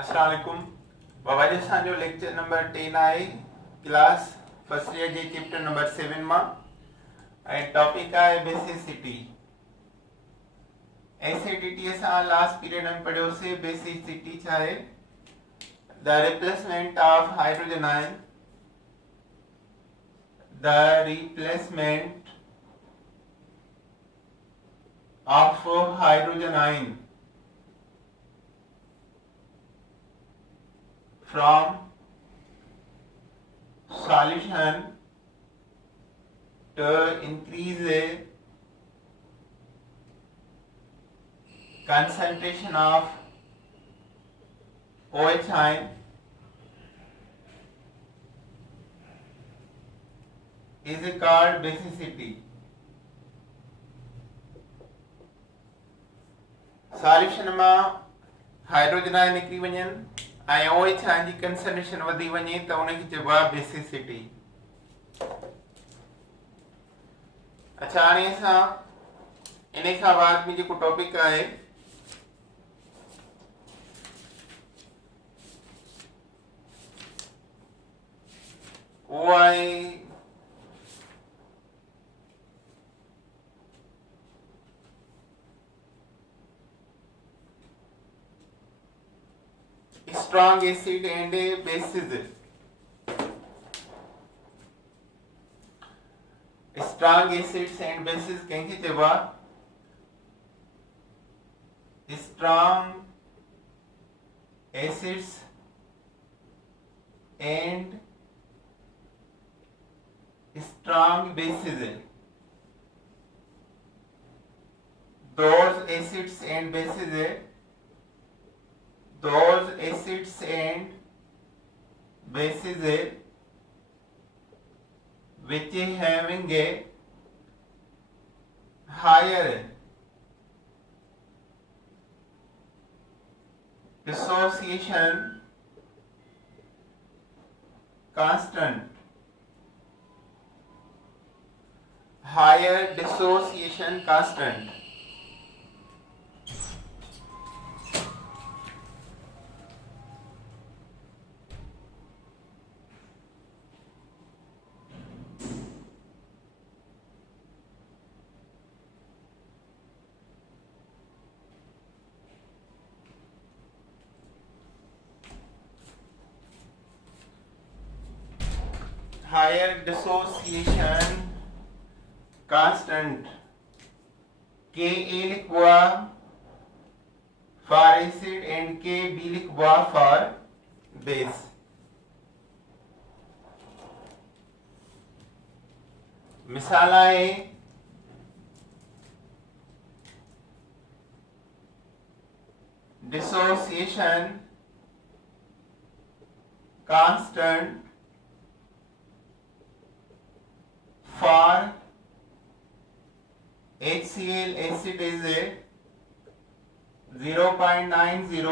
अस्सलाम वालेकुम बाबा जी असांजो लेक्चर नंबर 10 आहे क्लास फर्स्ट ईयर जे चैप्टर नंबर 7 मां ऐं टॉपिक आहे बेसिसिटी। एसिडिटी असां लास्ट पीरियड में पढ़ियोसीं। बेसिसिटी छा आहे? The replacement of hydrogen ion, the replacement of hydrogen ion from solution to increase the concentration of OH ion is called basicity. Solution में hydrogen ion निकरी वञनि ऐं OH ion जी concentration वधी वञे त उनखे चइबो आहे बेसिसिटी। अच्छा, हाणे असां इन खां बाद में जेको टॉपिक आहे उहो आहे strong acid and bases। strong acids and bases कहेंगे चइबो आहे strong acids and strong bases। those acids and bases which having a higher dissociation constant, higher dissociation constant Ka लिखवा for acid and Kb लिखवा for base। मिसाल आहे dissociation constant for HCl acid is a 0.90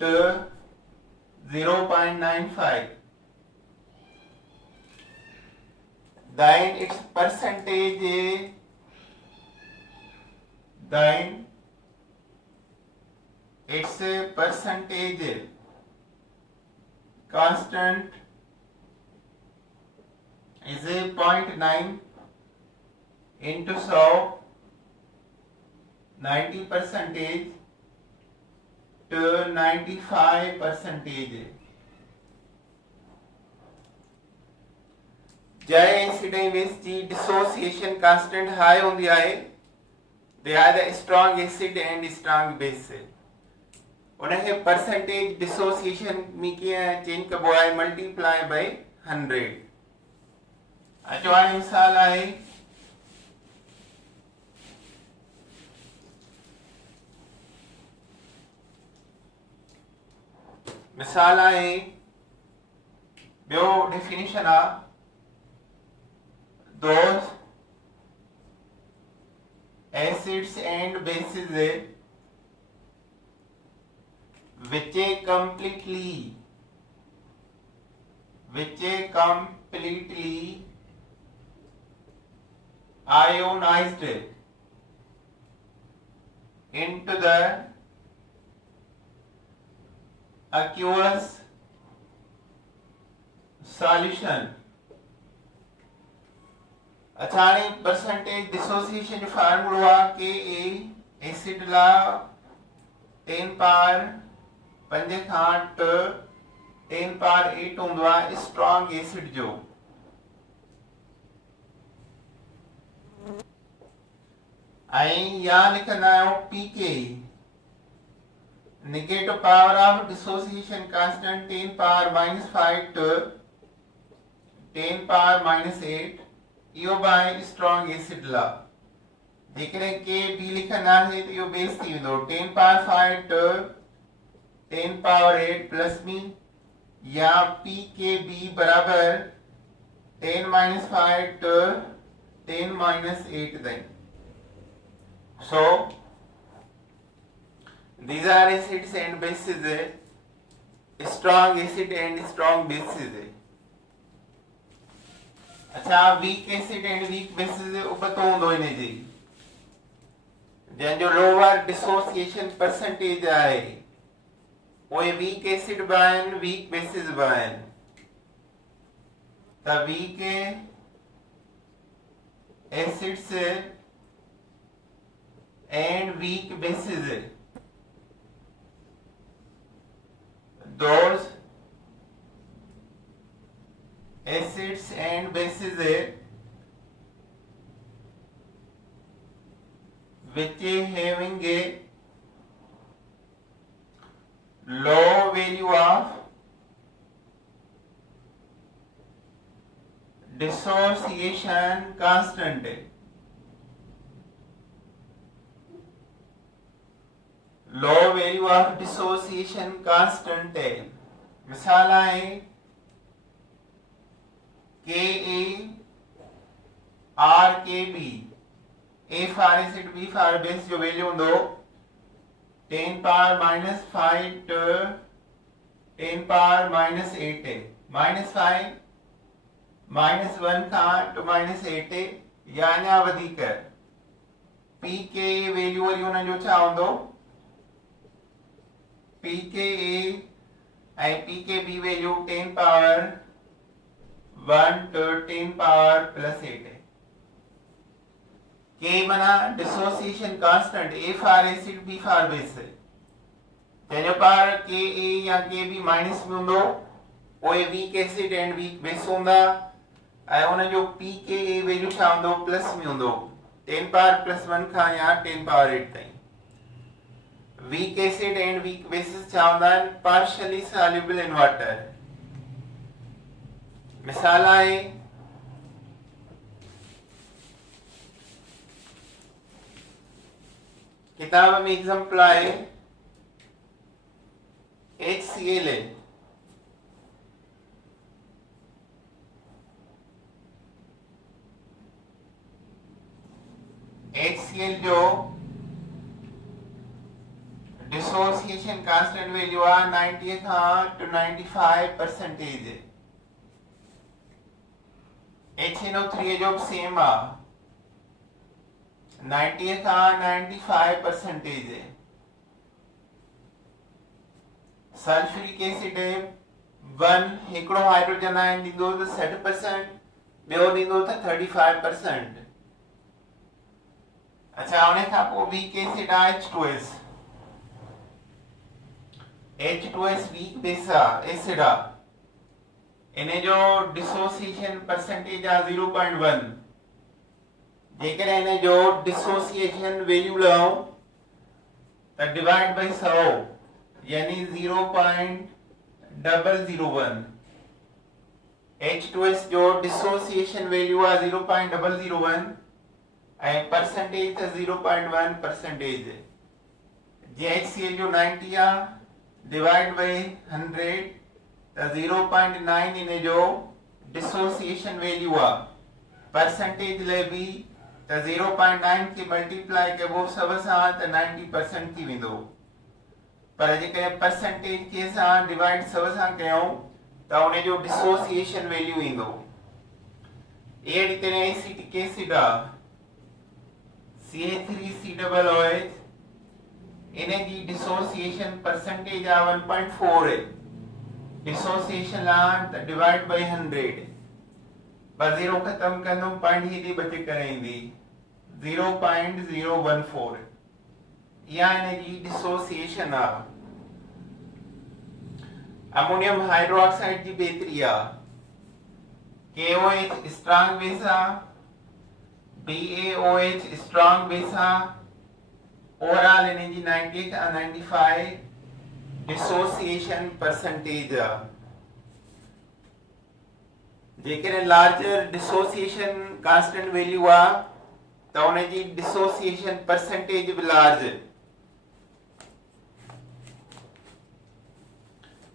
to 0.95, then its percentage constant is a 0.9 into 100, 90% to 95%। जंहिं acid ऐं base जी dissociation constant high हूंदी आहे they are the strong acid and strong base. उनखे percentage dissociation में कीअं change कबो आहे? Multiply by 100। अचो हाणे मिसाल आहे ॿियो डेफिनेशन आहे those acids and bases which completely ionized into the aqueous solution. अच्छा हाणे परसेंटेज डिसोसिएशन जो फार्मूलो आहे के एसिड ला 10 पावर 5 खां 10 पावर 8 हूंदो आहे स्ट्रॉन्ग एसिड जो। ऐं या लिखंदा आहियूं pK negative power of dissociation constant 10 power -5 to 10 power -8 इहो बाय स्ट्रॉन्ग एसिड ला। जेकॾहिं के बी लिखंदासीं त इहो बेस थी वेंदो 10 पावर 5 to 10 पावर 8 प्लस मी या पी के बी बराबर 10 -5 to 10 -8 ताईं। So these are acids and bases, strong acid and strong bases। अच्छा weak acid and weak bases उपतो हूंदो इन जी जंहिंजो लोअर डिसोसिएशन परसेंटेज आहे उहे वीक एसिड बि आहिनि वीक बेसिस बि आहिनि। त weak acids and weak bases, those acids and bases which having a low value of dissociation constant, low value of dissociation constant है। मिसाल है K A or K B A for acid B for base जो value होंदो 10 power -5 to 10 power -8 है। -5 -1 खां to -8 या अञा वधीक P के वैल्यू वरी हुन जो छा हूंदो PKA and PKB value 10 power 1 to 10 power plus 8 है। K माना dissociation constant A for acid B for base है। जंहिंजो पावर KA या KB माइनस में हूंदो उहे week acid and weak base हूंदा ऐं उन जो PKA वैल्यू छा हूंदो प्लस में हूंदो 10 पावर +1 खां या 10 पावर 8 ताईं। Weak acid and weak bases छा हूंदा आहिनि पार्शियली सॉल्युबल इन वाटर। मिसाल आहे किताब में एग्जांपल आहे HCl है। HCl जो डिसोसिएशन कांस्टेंट वैल्यू आ 90 खां to 95% है। HNO3 जो सेम आ 90 खां 95% है। सल्फ्यूरिक एसिड 1 हिकिड़ो हाइड्रोजन आयन ॾींदो त 60%, ॿियो ॾींदो त 35%। अच्छा उन खां पोइ वीक एसिड आ H2S। H2S वीक बेस आ एसिड आ इने जो डिसोसिएशन परसेंटेज आ 0.1। जेकर इने जो डिसोसिएशन वैल्यू लाओ त डिवाइड बाय 100 यानी 0.001। H2S जो डिसोसिएशन वैल्यू आ 0.001 ऐं परसेंटेज त 0.1% है। HCl जो 90 आ डिवाइड बाय 100 त 0.9 इने जो डिसोसिएशन वैल्यू आ। परसेंटेज ले भी त 0.9 के मल्टीप्लाई कबो 100 सां त 90% थी वेंदो। पर जेकॾहिं परसेंटेज के सां डिवाइड 100 सां कयूं त उन जो डिसोसिएशन वैल्यू ईंदो। अहिड़ी तरह एसिटिक एसिड आ CH3COOH इन्हें जी डिसोसिएशन परसेंटेज आ 1.4 है, डिसोसिएशन लान त डिवाइड बाय 100 बस 0 खत्म कंदुम पॉइंट ही दी बचे करेंदी 0.014 या इन्हें जी डिसोसिएशन आ। अमोनियम हाइड्रोक्साइड जी बेतरी आ, KOH स्ट्रांग बेस आ, BaOH स्ट्रांग बेस आ, ओवरऑल एनर्जी 98 और 95 डिसोसिएशन परसेंटेज आ। जेकॾहिं लार्जर डिसोसिएशन कांस्टेंट वैल्यू आ त उन जी डिसोसिएशन परसेंटेज बि लार्ज।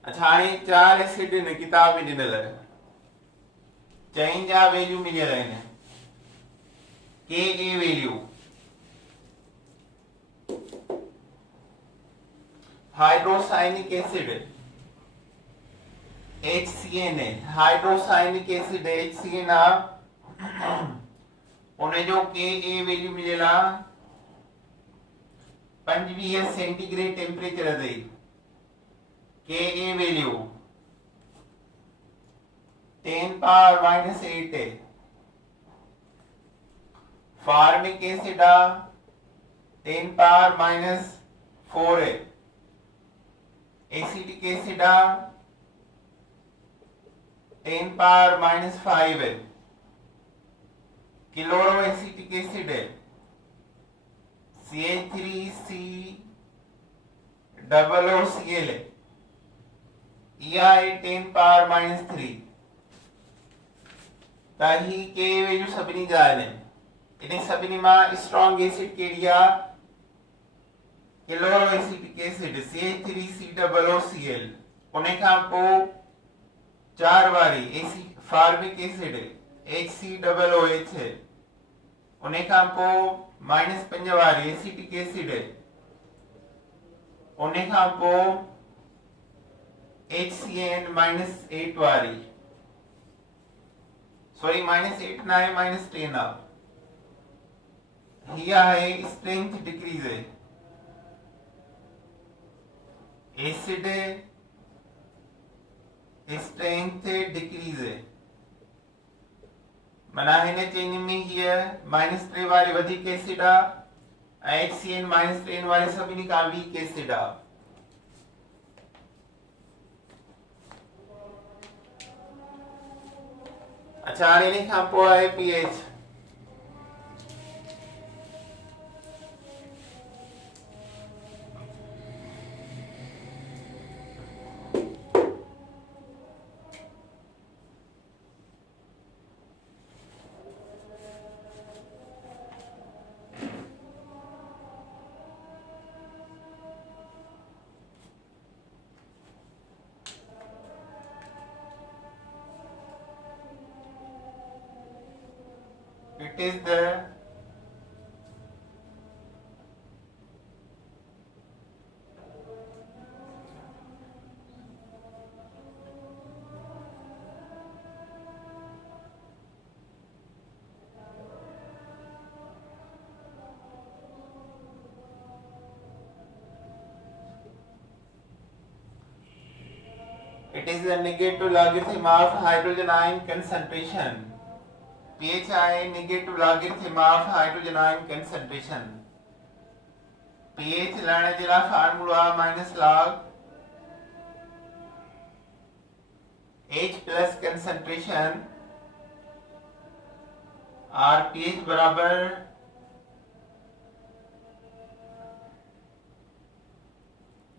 अच्छा हाणे 4 एसिड इन किताब में ॾिनल चइनि जा वैल्यू मिलियल आहिनि। Ka value hydrocyanic acid HCN है, हाइड्रोसाइनिक एसिड HCN आ उन जो Ka वैल्यू मिलियल आ 25 सेंटीग्रेड टेम्परेचर ते। Ka वैल्यू 10 पावर -8 है। फार्मिक एसिड आ 10 पावर -4 है। एसिटिक एसिड आ 10 पावर -5 है। क्लोरो एसिटिक एसिड है CH3COOCl है, यह 10 पावर -3 ताही के वैल्यू सभिनी जा आहिनि। इन सभिनी मां स्ट्रॉन्ग एसिड कहिड़ी आ? Chloro acetic acid CH3COOCl। उन खां पोइ 4 वारी एसिड फार्मिक एसिड HCOOH है। उन खां पोइ -5 वारी एसिटिक एसिड है। उन खां पोइ HCN -8 वारी, सॉरी -8 ना है -10 आ। हिया है स्ट्रेंथ डिक्रीज है। एसिड स्ट्रेंथ डिक्रीज है माना हिन चेन में हीअ -3 वारी वधीक एसिड आ ऐं HCN -10 वारी सभिनी खां वीक एसिड आ। अच्छा हाणे इन खां पोइ आहे pH। It is the negative logarithm of hydrogen ion concentration. pH आहे negative logarithm of hydrogen ion concentration. pH लाने जे लाइ formula -log H plus concentration और pH बराबर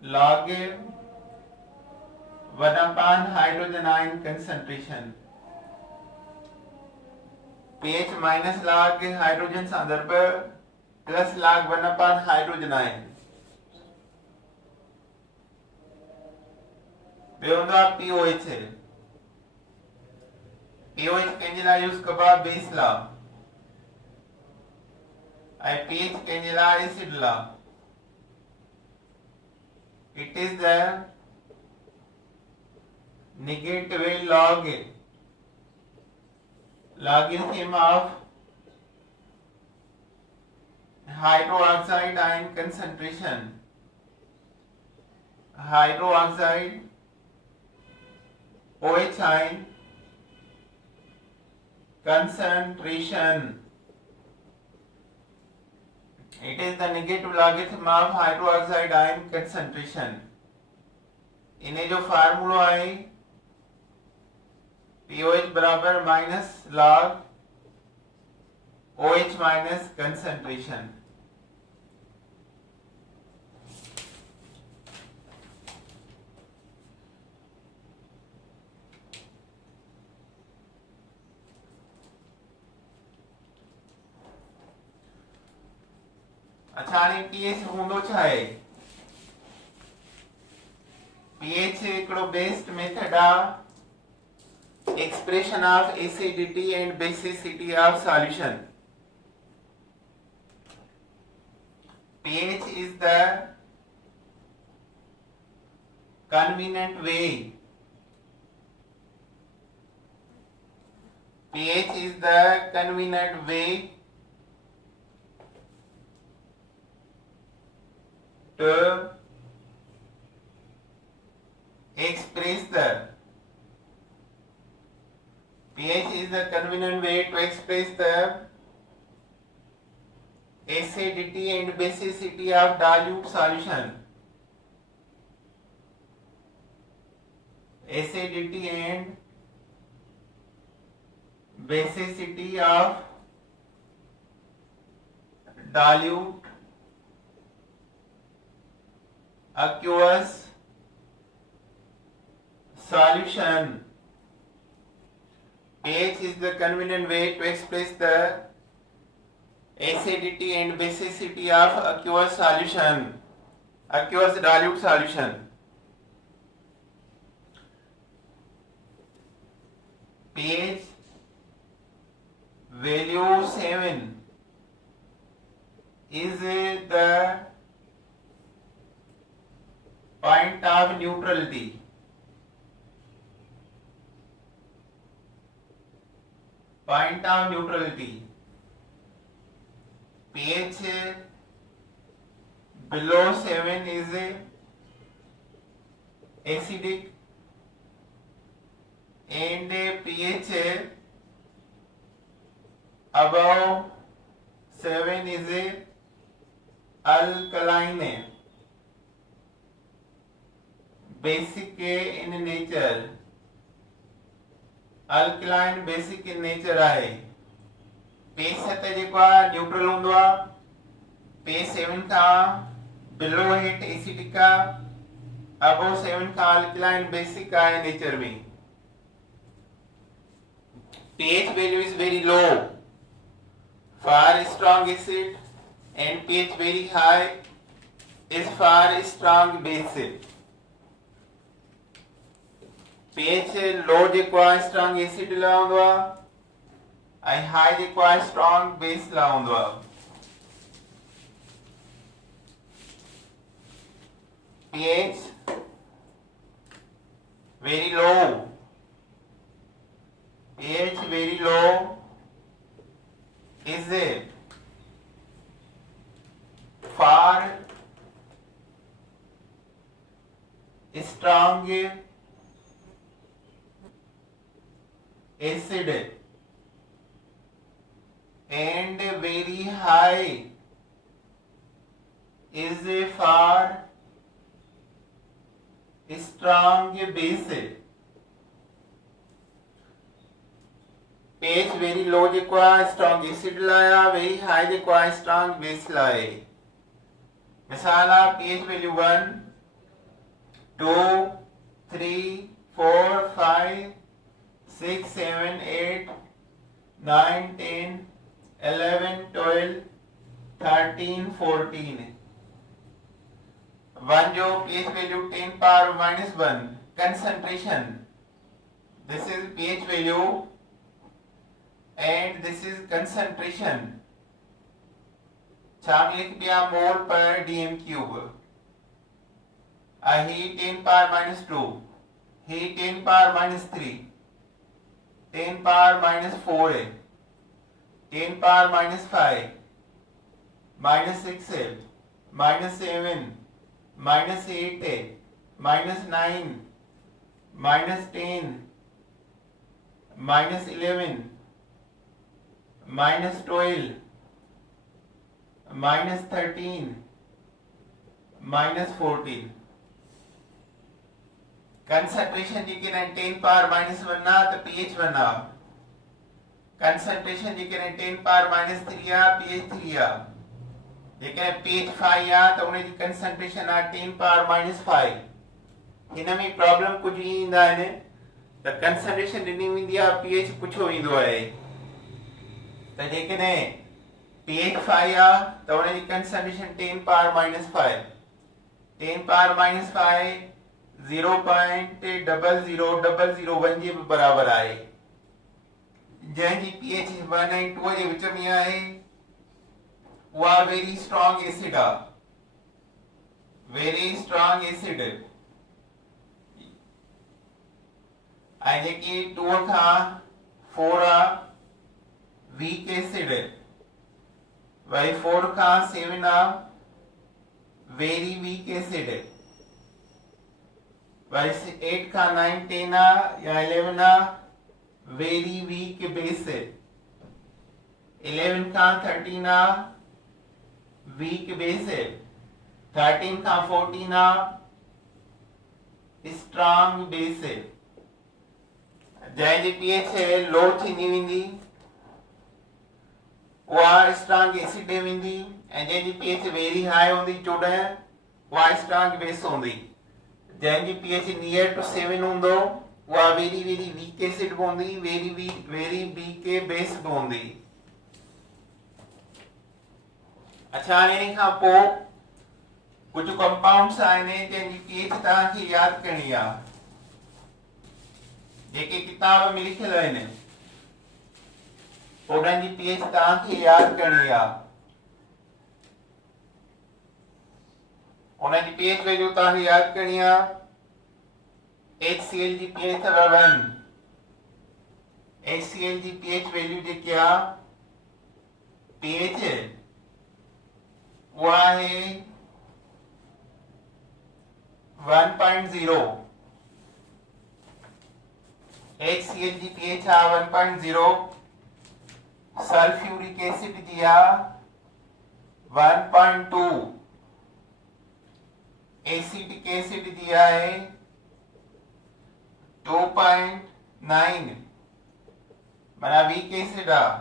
log 1/, hydrogen ion concentration। pH -log hydrogen संदर्भ +log 1/, hydrogen ion. बेहूंदा pOH है। pOH कंहिंजे लाइ use कबा बेस ला ऐं pH कंहिंजे लाइ एसिड ला। It is the negative logarithm of hydroxide ion concentration hydroxide, OH ion concentration. It is the negative logarithm of hydroxide ion concentration. इन्हें जो फार्मूला है POH बराबर minus log OH minus concentration. अच्छा आणि pH हूंदो छा आहे? pH हिकिड़ो बेस्ड मेथड आहे expression of acidity and basicity of solution. pH is the convenient way. pH is the convenient way to express the pH is the convenient way to express the acidity and basicity of dilute solution. Acidity and basicity of dilute aqueous solution. pH is the convenient way to express the acidity and basicity of aqueous solution, aqueous dilute solution. pH value 7 is the point of neutrality. Point of neutrality. pH below 7 is acidic and pH above 7 is alkaline. Basic in nature. Alkaline basic in nature आहे. pH 7 जेको आहे neutral हूंदो आहे. pH 7 खां below 8 acidic आहे. above 7 खां alkaline basic आहे nature में. pH value is very low for strong acid and pH very high is for strong base. pH low जेको आहे strong acid ला हूंदो आहे ऐं high जेको आहे strong base ला हूंदो आहे. pH very low. pH very low is for strong acid and very high is for strong base. pH very low जेको आहे strong acid लाइ आहे, very high जेको आहे strong base लाइ. मिसाल आहे pH value 1 2 3 4 5 6 7 8 9 10 11 12 13 14. 1 जो pH value 10 power minus 1 concentration. This is pH value and this is concentration. छाम लिख दिया मोल पर dm cube. He 10 power minus 2. He 10 power minus 3. 10 power minus 4 10 power minus 5 minus 6 minus 7 minus 8 -9, -10, -11, -12, -13, -14. Concentration JK 10 power -1 ना तो pH 1 आ. Concentration जेके 10 power -3 आ pH 3 आ. जेके pH 5 आ तो उन जी concentration आ 10 power -5. हिन में problem कुछ ई इंदा आहिनि त कंसंट्रेशन ॾिनी वेंदी आहे pH पुछो वेंदो आहे त जेकॾहिं pH 5 आ त उन जी कंसंट्रेशन 10 पावर -5. 10 पावर -5 0.000001 जे बराबर आहे जंहिंजी pH 1 ऐं 2 जे विच में आहे उहा वेरी स्ट्रॉन्ग एसिड आहे. वेरी स्ट्रॉन्ग एसिड ऐं जेकी 2 खां 4 आहे वीक एसिड. वरी 4 खां 7 आहे वेरी वीक एसिड. वरी 8 खां 9 10 आहे या 11 आहे वेरी वीक बेस. 11 खां 13 आहे वीक बेस. 13 खां 14 आहे स्ट्रॉन्ग बेस. जंहिंजी pH लो थींदी वेंदी उहा स्ट्रॉन्ग एसिड वेंदी ऐं जंहिंजी pH वेरी हाई हूंदी 14 उहा स्ट्रॉन्ग बेस हूंदी. जंहिंजी pH नियर टू 7 हूंदो उहा वेरी वेरी वीक एसिड हूंदी. वेरी वीक बेस हूंदी. अच्छा इन खां पोइ कुछ कंपाउंड्स आहिनि जंहिंजी pH तव्हांखे यादि करणी आहे जेके किताब में लिखियल आहिनि. उन्हनि जी pH तव्हांखे यादि करणी आहे. उन्हनि जी pH वैल्यू तव्हांखे यादि करणी आहे. HCl जी pH अथव 1. HCl जी pH वैल्यू जेकी आहे pH उहा आहे 1.0. HCl जी pH आहे 1.0. सल्फ्यूरिक एसिड जी आहे 1.2. एसिटिक एसिड जी आहे 2.9. माना वीक एसिड आहे.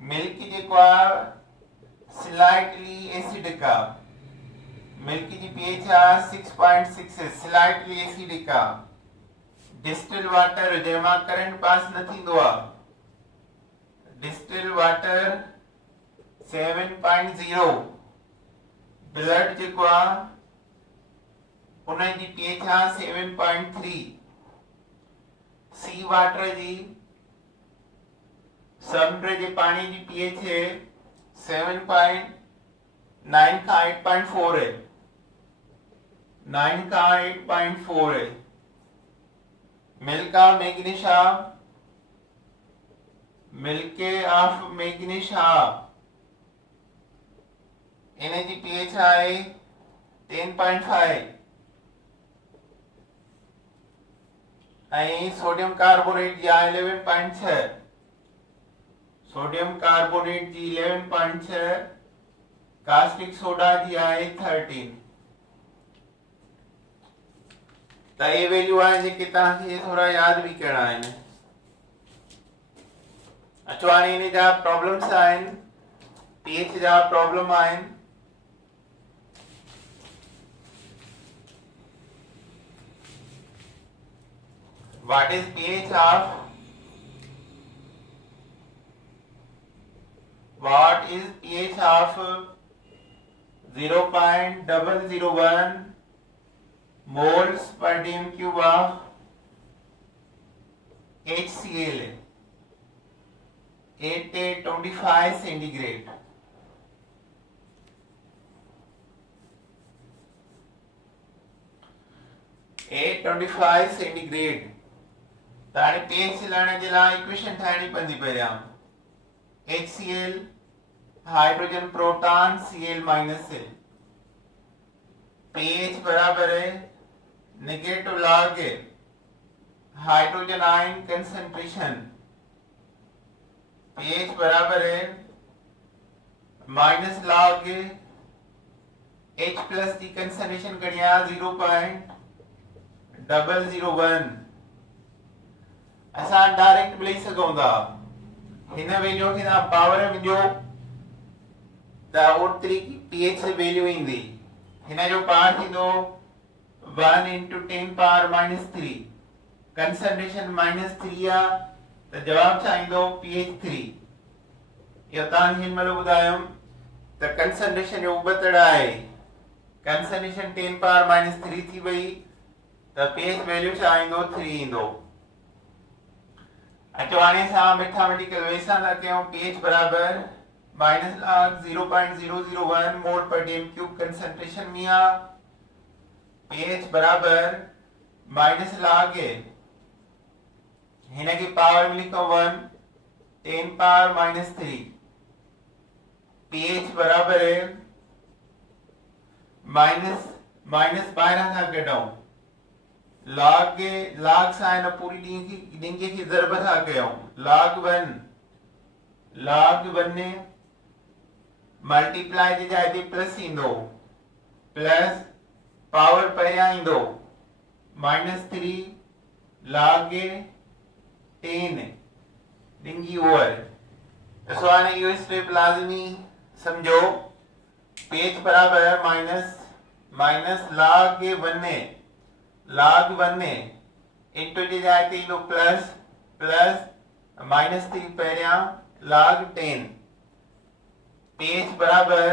मिल्क जेको आहे स्लाइटली एसिडिक आहे. मिल्क जी pH आहे 6.6 स्लाइटली एसिडिक आहे. डिस्टिल वाटर जंहिंमां करंट पास न थींदो आहे. Distil water 7.0. ब्लड जेको आहे उन जी pH आहे 7.3. सी वाटर जी समुंड जे पाणी जी pH 7.9 खां 8.4 है. 9 खां 8.4 है. Milk of magnesia milk of magnesia इन जी pH आहे 10.5. ऐं सोडियम कार्बोनेट जी आहे 11.6. सोडियम कार्बोनेट जी 11.6. कास्टिक सोडा जी आहे 13. त ये वैल्यू आहे जेके तव्हांखे थोरा यादि बि करणा आहिनि. अचो हाणे इन जा प्रॉब्लम्स आहिनि. pH जा प्रॉब्लम आहिनि. What is pH of 0.001 moles per dm cube of HCl at 25 centigrade. At 25 centigrade. ताणे pH लाने जे लाइ इक्वेशन ठाहिणी पवंदी पहिरियां. HCl hydrogen proton Cl minus है. pH बराबर है negative log hydrogen ion concentration pH बराबर है माइनस log H प्लस की कंसंट्रेशन करिया 0.001 असां डायरेक्ट मिली सघूं था हिन वैल्यू खे ना पावर विझो त ओतिरी pH वैल्यू ईंदी हिन जो पावर थींदो 1 into 10 power minus 3 कंसंट्रेशन -3 आ त जवाब छा ईंदो pH 3 इहो तव्हां हिन महिल ॿुधायो त कंसंट्रेशन जो उबतड़ आहे कंसंट्रेशन 10 power minus 3 थी वई त pH वैल्यू छा ईंदो 3 ईंदो अचो हाणे असां मैथमेटिकल वे सां था कयूं pH बराबर माइनस log 0.001 मोल पर डेम क्यूब कंसंट्रेशन में आ pH बराबर माइनस log हिन की पावर में लिखो 1 10 पावर माइनस 3 pH बराबर है माइनस ॿाहिरां खां कढूं log सां हिन पूरी ॾींगे की ज़रब था कयूं log 1 मल्टीप्लाई जे जाइ ते प्लस ईंदो प्लस पावर पहिरियां ईंदो -3 log 10 ॾिंगी ओवर ॾिसो हाणे इहो स्टेप लाज़मी समझो pH बराबर माइनस log 1 इंटू जे जाइ ते ईंदो प्लस -3 पहिरियां log 10 pH बराबर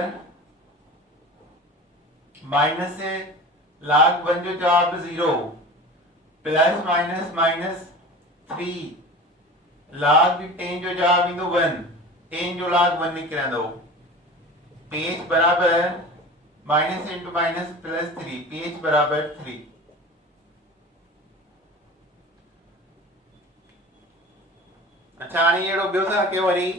माइनस log 1 जो जवाब 0 प्लस -3 log 10 जो जवाब ईंदो 1 10 जो log 1 निकिरंदो pH बराबर minus into minus plus 3 pH बराबर 3 अच्छा हाणे अहिड़ो ॿियो था कयो worry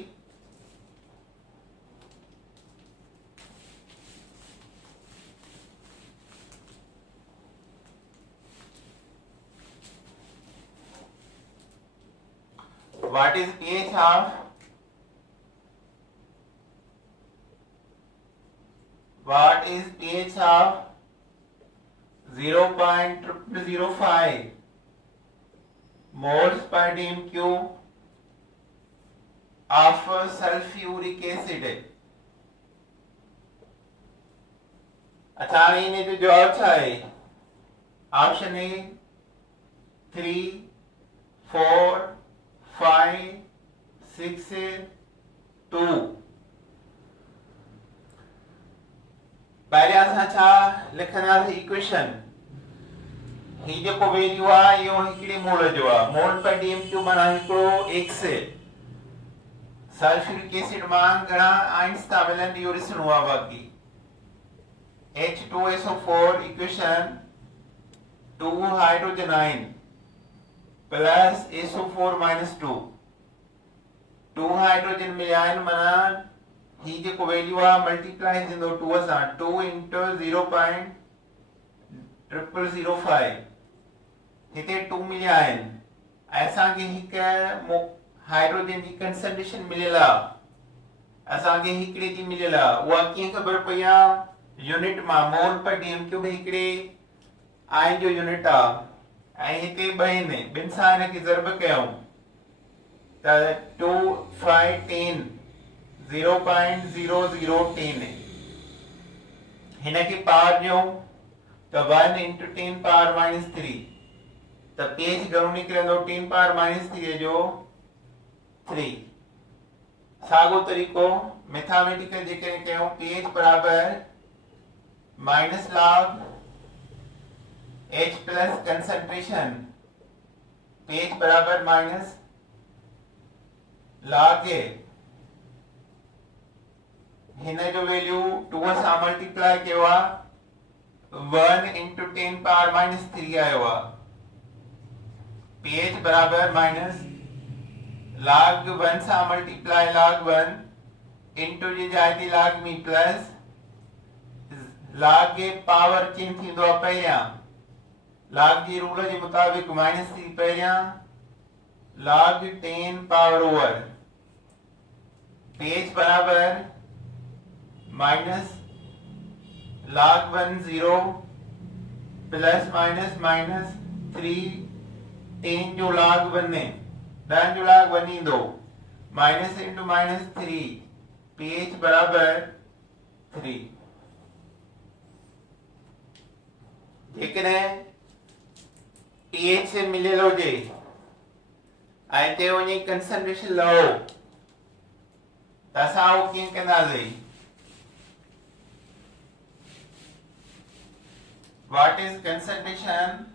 What is pH of 0.005 moles per dm cube of sulfuric acid? अच्छा इन्हें जो जवाब छा है ऑप्शन ए 3 4 5 6 2 पहले असां छा लिखंदासीं इक्वेशन ही जेको वैल्यू आहे इहो हिकिड़े मोल जो आहे मोल पर डीएम क्यूब माना हिकिड़ो x सल्फ्यूरिक एसिड मां घणा आयन्स था मिलनि इहो ॾिसणो आहे बाक़ी H2SO4 equation 2 hydrogen ion plus SO4 -2 2 hydrogen मिलिया आहिनि माना ही जेको वैल्यू आहे मल्टीप्लाई थींदो 2 सां 2 into 0.0005 हिते 2 मिलिया आहिनि ऐं असांखे हिकु हाइड्रोजन जी कंसंट्रेशन मिलियल आहे असांखे हिकिड़े जी मिलियल आहे उहा कीअं ख़बर पई आहे यूनिट मां मोल पर डीएम क्यूब हिकिड़े आयन जो यूनिट आहे ऐं हिते ॿ आहिनि ॿिनि सां हिनखे ज़रब कयूं त 2 5 10 0.0010 हिनखे पावर ॾियूं त 1 into 10 power minus 3 त pH घणो निकिरंदो 10 power minus 3 जो 3 साॻियो तरीक़ो मैथमेटिकल जेकॾहिं कयूं pH बराबर minus log H plus concentration pH बराबर माइनस log A हिन जो वैल्यू 2 सां मल्टीप्लाई कयो आहे 1 into 10 power minus 3 आयो आहे pH बराबर माइनस log 1 सां मल्टीप्लाई log 1 into जे जाइ ते log me plus log A power change थींदो आहे पहिरियां log जी रूल जे मुताबिक माइनस थी पहिरियां log 10 पावर ओवर pH बराबर minus log 1 0 plus minus minus 3 10 जो log 1 ने 10 जो log 1 ईंदो माइनस इंटू माइनस 3 pH बराबर 3 जेकॾहिं pH से मिलियल हुजे ऐं चयो वञे कंसंट्रेशन लहो त असां उहो कीअं कंदासीं what is concentration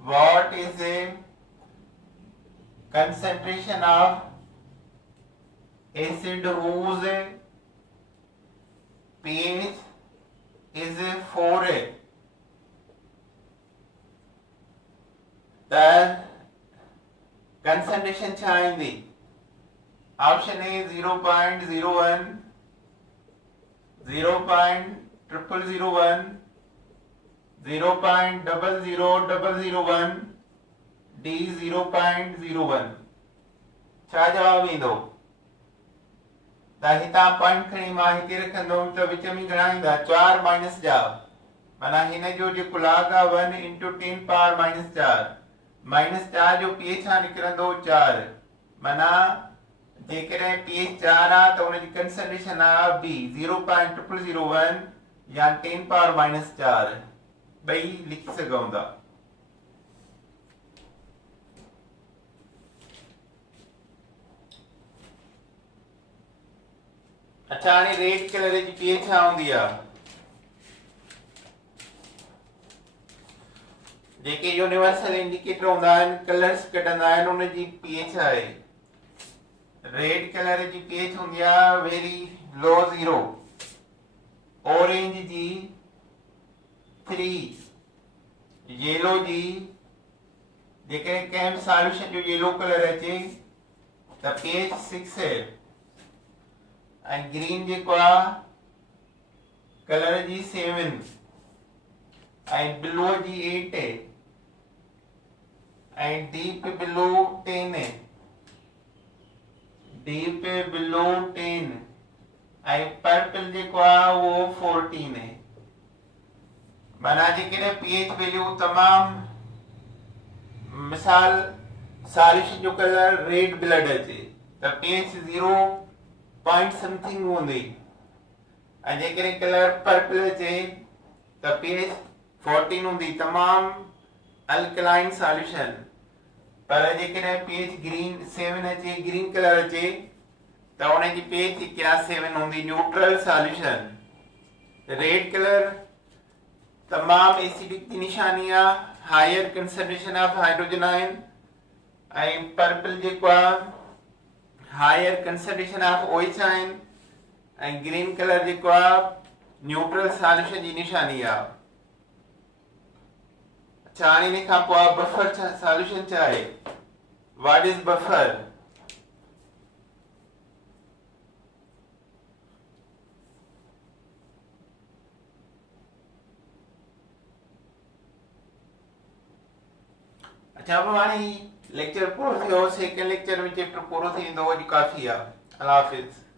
what is a concentration of acid whose pH is 4 the concentration छा ईंदी ऑप्शन ए 0.01 0.0001 0.00001 D 0.01 छा जवाब ईंदो त हितां पॉइंट खणी मां हिते रखंदुमि त विच में घणा ईंदा 4 माइनस जा माना हिन जो जेको log आहे 1 इंटू 10 पावर माइनस 4 माइनस 4 जो pH आहे निकिरंदो 4 माना जेकॾहिं pH 4 आहे त उनजी कंसंट्रेशन आहे B 0.0001 या 10 पावर माइनस 4 ॿई लिखी सघूं था अच्छा हाणे रेड कलर जी pH छा हूंदी आहे जेके यूनिवर्सल इंडिकेटर हूंदा आहिनि कलर्स कढंदा आहिनि उनजी pH आहे रेड कलर जी pH हूंदी आहे वेरी लो 0 ऑरेंज जी 3 येलो जी जेकॾहिं कंहिं बि सॉल्यूशन जो येलो कलर अचे त pH 6 है ऐं ग्रीन जेको आहे कलर जी 7 ऐं ब्लू जी 8 ऐं डीप ब्लू 10 डीप ब्लू 10 ऐं पर्पल जेको आहे उहो 14 है माना जेकॾहिं pH वैल्यू तमामु मिसाल सॉल्यूशन जो कलर रेड ब्लड अचे त pH 0 पॉइंट समथिंग हूंदी ऐं जेकॾहिं कलर पर्पल अचे त pH 14 हूंदी तमामु अल्कलाइन सॉल्यूशन पर जेकॾहिं pH ग्रीन 7 अचे ग्रीन कलर अचे त उनजी pH 7 हूंदी न्यूट्रल सॉल्यूशन रेड कलर तमामु एसिडिक की निशानी आहे higher concentration of hydrogen ion ऐं पर्पल जेको आहे हायर कंसंट्रेशन ऑफ OH आहिनि ऐं ग्रीन कलर जेको आहे न्यूट्रल सॉल्यूशन जी निशानी आहे अच्छा हाणे इन खां पोइ बफर सॉल्यूशन छा आहे व्हाट इज बफर अच्छा अब हाणे लेक्चर पूरो थियो सेकंड लेक्चर में चैप्टर पूरो थी वेंदो अॼु काफ़ी आहे अल्लाह हाफ़िज़